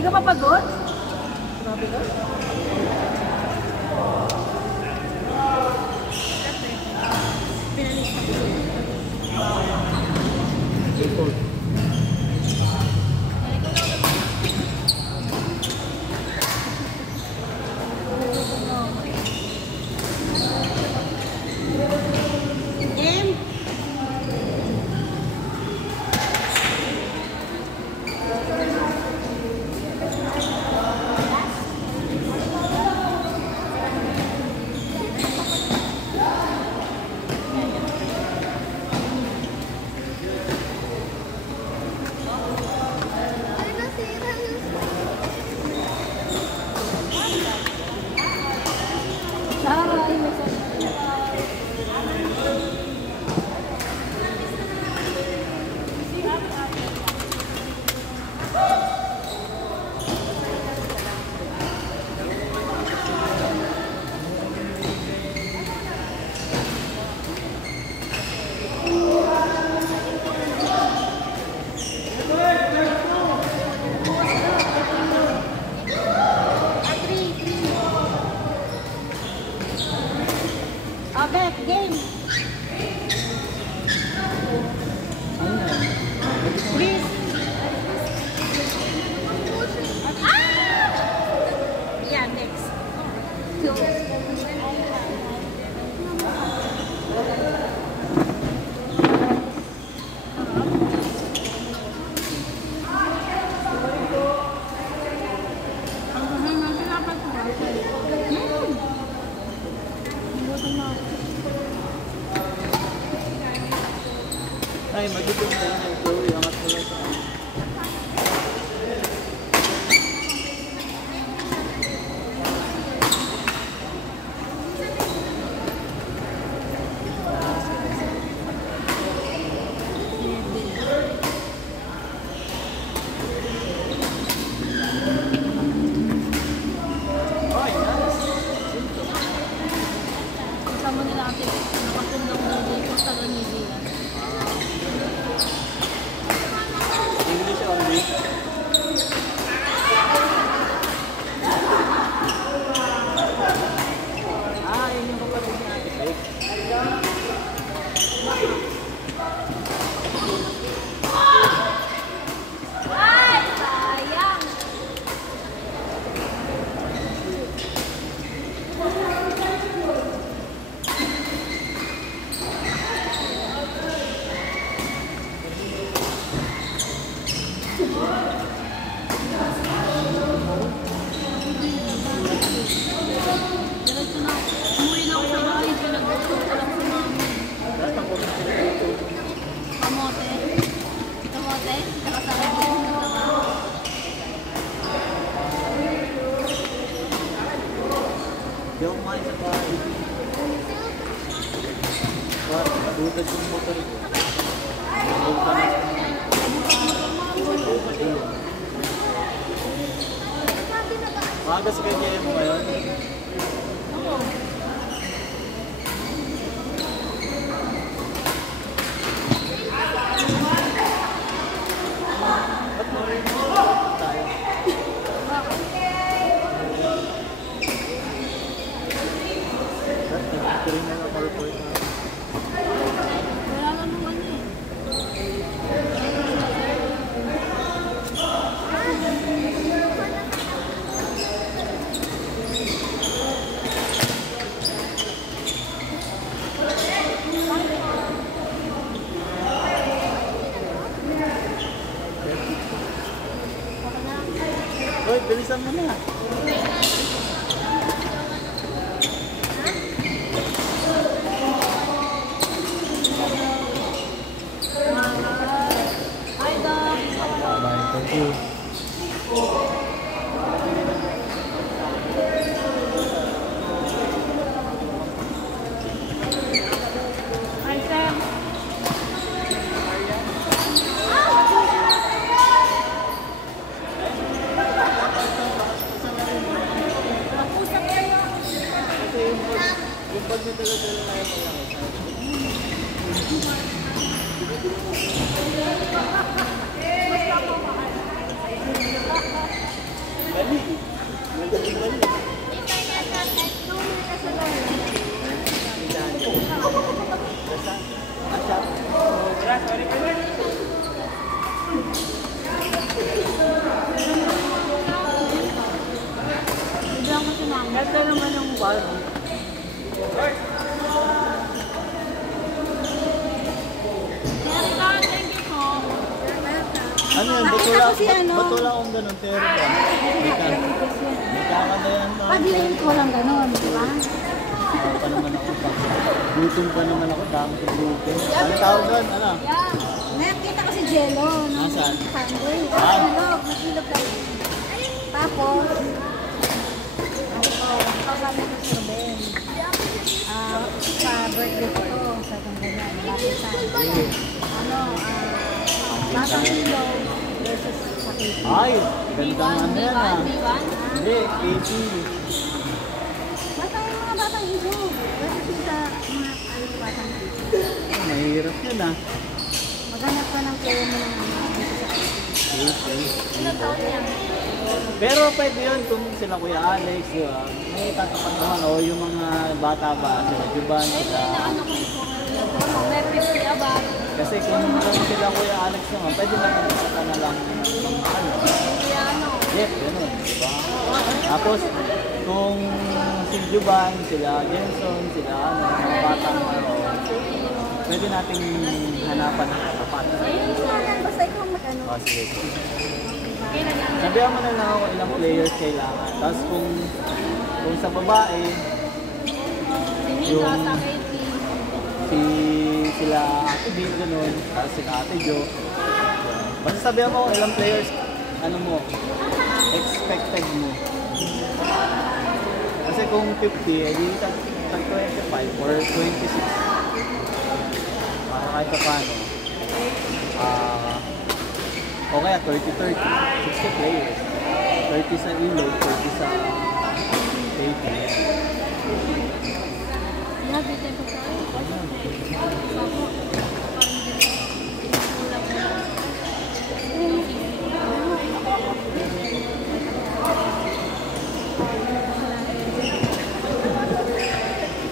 Hindi ka mapagod? Grabe ka? Pinalis ko. Game. Please. Yeah, next. Ay, magiging po yung Chloe, angat mo lang sa akin. Ay, nice! Kasama nila natin. Nakatundang na dito sa Ranili. English only. Yun yung kapatid niya. Ay, sayang! Diretso na. Umuwi na ako sa bahay. Pinag-gusto ko lang sa mami. Kamote. Kamote. Nakasarap ko yung natawa. Di ako kumain sa bahay. Butas yung motor ko. Maaga sa kanya mo ngayon. Ba't mo rin tayo? Ito rin na report na. Wala lang naman eh. Hoy, bilisan mo na. Hi, Doc. Bye, thank you. Hi, Sam. Yung pag nitala-tala na yung malaki. paano? Erika, thank you po. Ano yun? Bato lang akong ganun, pero ba? May kakanda yan pa. Pag-iin ko lang gano'n, di ba? Pa naman ako pa. Gutom pa naman ako, dami kong gutom. Ano tawag doon? Ano? Nakita ko si Jello, no? Nasaan? Sunday. Ah. Nagilog lang. Tapos, sabi ko si Ruben, sa birthday ko to, sa ganyan, lapit sa batang ilog versus sa Katie. Ay, gandang ano yan ah. B1? Hindi, 80. Mga batang ilog versus sa mga batang ilog. Mahirap yun ah. Maghanap ka ng player mo ng Ilang taon yan? Pero pwede yun kung sila Kuya Alex, di ba? May tatapat naman o yung mga bata ba, sila Juban, sila. Ano ko po? May 50 above. Kasi kung sila Kuya Alex naman, pwede natin tapatan na lang ng mga ano. Kaya ano? Yes, gano'n, di ba? Tapos, kung si Juban, sila Jenson, sila ano, mga batang ano, pwede nating hanapan ng katapat. basta ikaw mag-ano. O, sige. Sabihan mo na lang ako ilang players kailangan. Tapos kung sa babae, Sinila sa Katie. sila Ate B, ganun, tapos sila Ate Jo. Basta sabihan mo kung ilang players, ano mo, expected mo. Kasi kung 50, edi tag 25 or 26. Para kahit pa paano. O kaya 30-30, 60 players. 30 sa ilog, 30 sa Katie. Yeah, dito yung pagkain.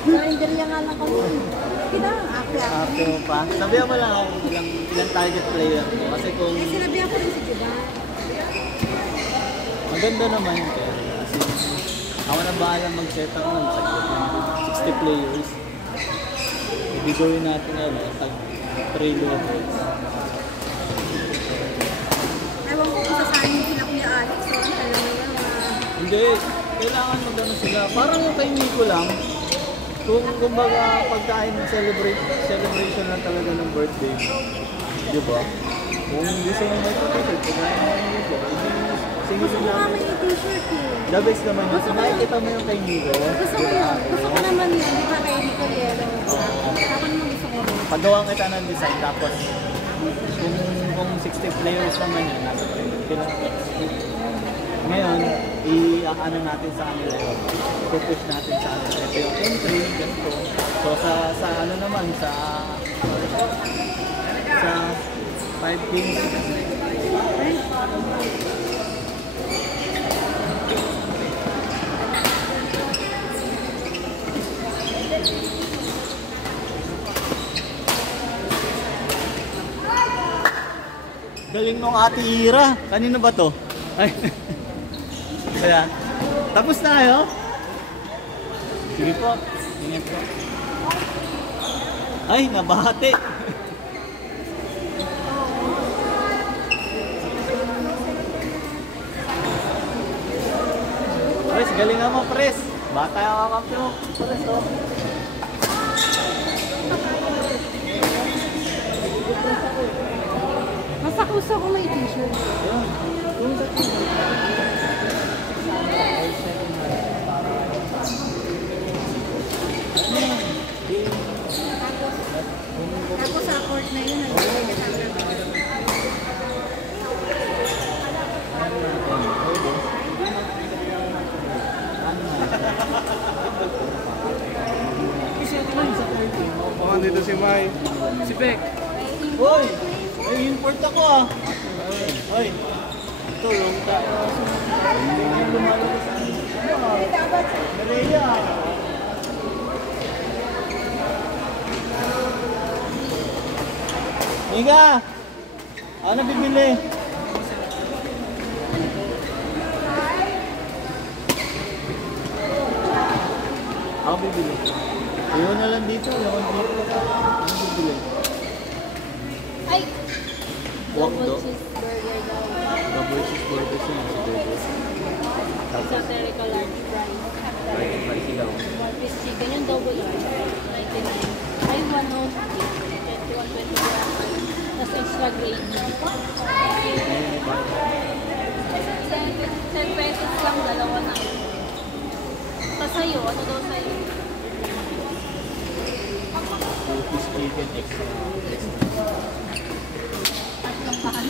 Grinder nga lang kami. Kita ang aki-aki. After mo pa, sabihan mo lang ako ilang target player mo. Kasi kung Eh, sinabihan ko rin si Juban. maganda naman pero kasi ako na bahala mag-set up ng 60 players. Ibigawin natin tag 3 levels. Ewan ko kung sasahin sila Kuya Alex. So, ang alam mo yun. Hindi, kailangan magano sila. Parang kay Nico lang. Kung kumbaga pagkain ng celebration lang talaga ng birthday mo. Di ba? Kung gusto mo may t-shirt, pagkain mo ng Nico. Sige Gusto ko sila. nga may t-shirt eh. The best naman yun. So nakikita mo yung kay Nico. Gusto ko yun. Gusto ko naman yun. Di ba kay Nicoliero? Ako naman gusto ko rin. Pagawa kita ng design tapos kung 60 players naman yun, nasa 20. Ngayon, i-ano natin sa kanila yun. I-push natin sa kanila. Ito yung entry, ganito. So sa ano naman, sa 5 games. Galing mong Ate Ira. Kanino ba to? Ay. Kaya, tapos na kayo? Sige po. Ingat po. Ay, nabahati. Pres, galingan mo, Pres. Bata yung kakampi mo. Pres, oh. Basta gusto ko may t-shirt. Ayun. Yung sa Tapos sa court na yun. Oh, dito si Mai. Si Beck. Hoy! May import ako ah. Hoy! Ito, long tayo. Hindi lumalabas ang Maria. Miga! Ano bibili? Dalawa na lang dito. Dalawa dito. Ano bibili? Ay! Walk Double do? cheeseburger daw. Double cheeseburger siya. Sa Terrica large fries. Right, spicy daw. One piece chicken yung double large. 99. Ay, 150. 21, 24. Tapos extra gravy. 10 pesos lang, dalawa na. Tapos sa'yo, ano daw sa'yo? Two-piece chicken extra. Tatlong pahan.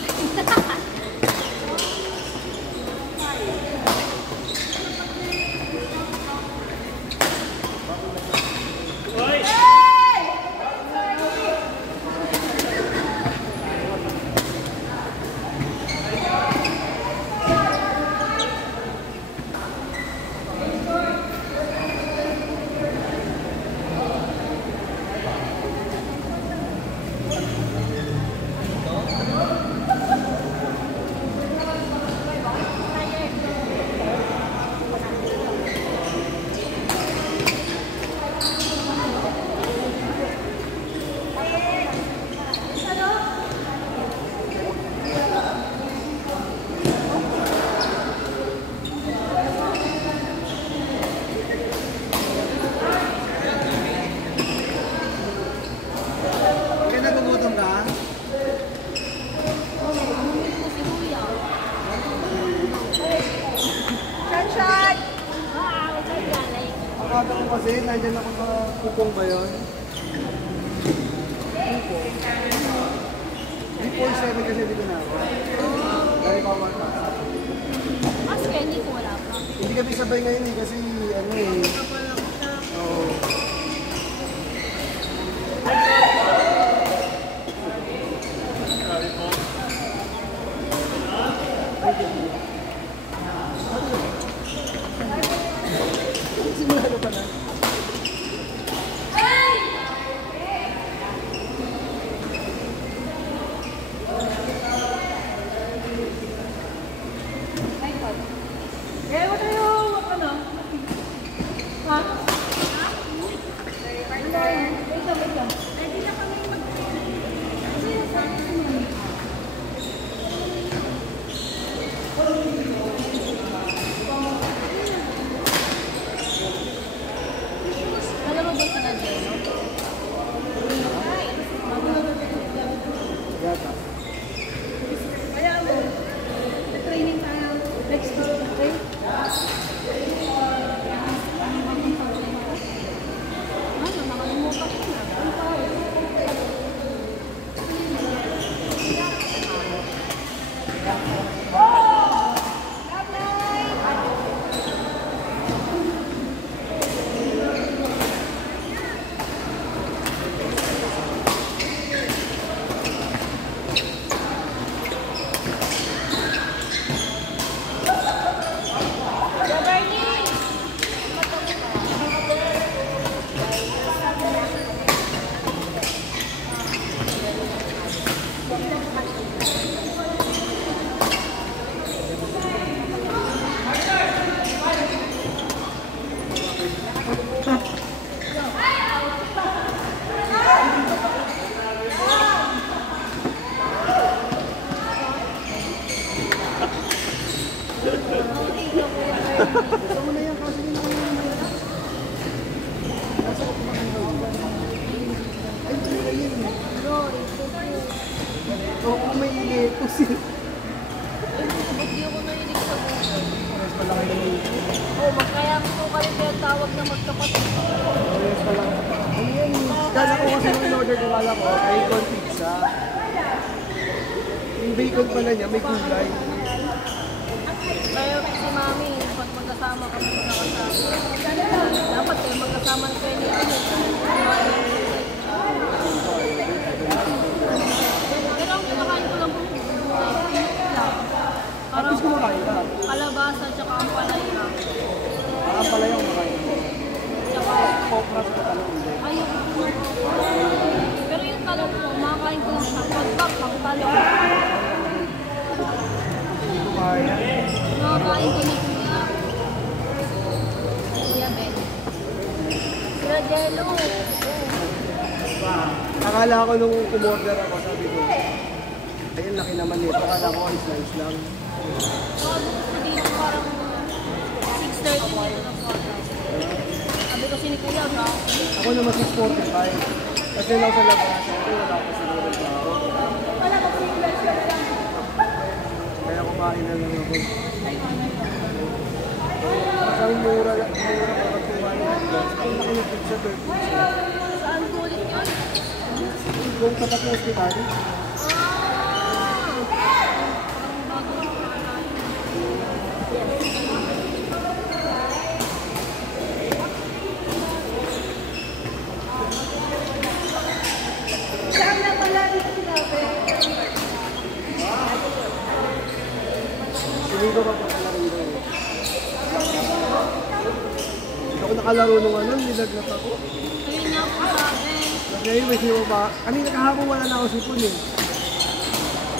Kaya nagugutom ka? Si Kuya. Sunshine! Ah, may galay. Akala ko kasi, nandyan ako sa kupong ba yun? Kupong. 347 kasi dito na ako. Dahil pa wala. Mas Kenny ko wala pa. Hindi kami sabay ngayon eh, kasi ano eh. Oo. Simulado pa na. Eh, wala yung, ano? Ha? Wait lang. Ready na kami mag... Sino sa akin yun? Alam mo ba sa Nadelo? Yata. Kaya mo, training tayo. Next week, okay? Ano, nakalimutan ko na. Ano pa? Gusto mo na yan kasi yun ang mga. Nasa ko kumakain ka. Ay, talaga yun eh. Oo, kung may pusin. Hindi ako narinig sa buhay. Pares pa lang kayo may Oh, magkaya ko kayo kaya tawag na magkapatid. pares pa lang. Ano yan? Kala ko kasi nung in-order ko, kala ko, bacon pizza. Yung bacon pala niya, may gulay. Kaya si Mami, pag magkasama kami magkakasama. Dapat kayo magkasama ni Penny. Pero ang kinakain ko lang po, lang. Parang Tapos kumakain ka. kalabasa tsaka ang palaya. Baka pala yung kumakain mo. Tsaka Popras pa pala hindi. ayoko po. Pero yung talong ko, makakain ko lang siya. Pagpag, ang talong. Hindi ko kaya. Makakain ko ni Kuya. Kuya Ben. Kuya Jello. Akala ko nung umorder ako, sabi ko, ayun, laki naman nito. Akala ko slice lang. Hindi na parang 6:30 dito ng photo. Sabi ko sinikuya ka. Ako naman 6:45. Kasi lang sa labas, syempre wala ko siguro ng tao. Kaya kumain na lang ako. Masang mura lang, mura kapag kumain ng glass. Ang laki ng pizza, per pizza. Saan ko ulit yun? Kung tapat ng hospital, hindi ko pa pakalaro yun. Hindi ako nakalaro nung ano, nilagnat ako. Ayun nga po sabi. Ngayon, may sino ba? Kanina kahapon wala na ako sipon eh.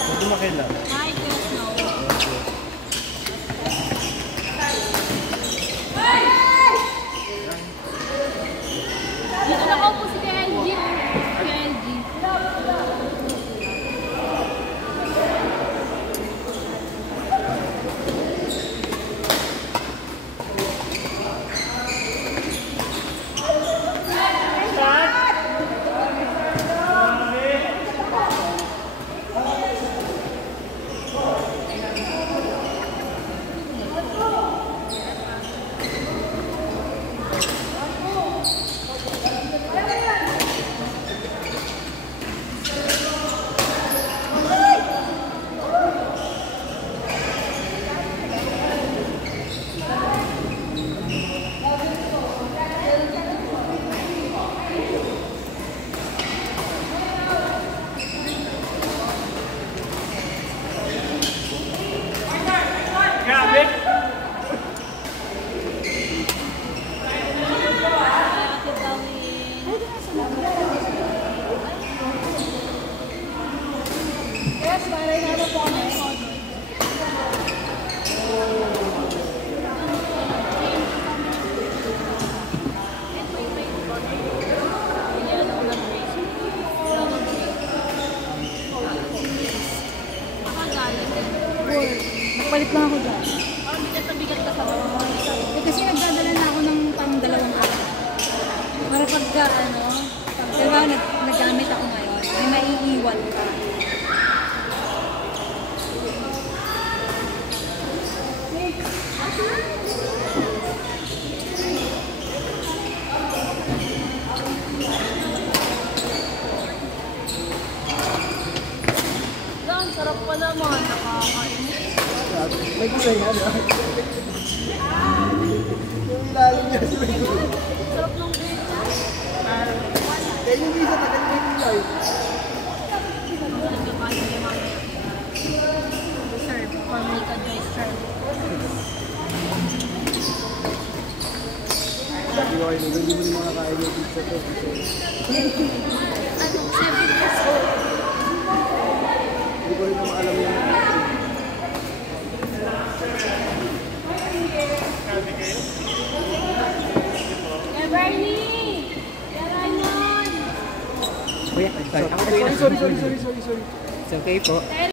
Hindi makila. Hi, Chris, no. Dito na ako po si KLG. KLG. Yes, maray na po kami. Nagpalit lang ako dyan. Bigat na bigat ka sa mga. Eh, kasi nagdadala na ako ng pang 2 araw. Para pagka ano, diba, nagamit ako ngayon, may maiiwan ka. Ang sarap pa naman. Nakakainis. May gulay nga na. Yung ilalim niya si may gulay. Sarap ng Kaya yung isa tagal may gulay. serve. For me, ka-joy serve. Sabi ko kayo, hindi mo rin makakain yung pizza to. Ano, 7 years old. Hindi ko rin naman alam yung Kaya Bernie! Kaya Raymond! Kuya, sorry. sorry. It's okay po.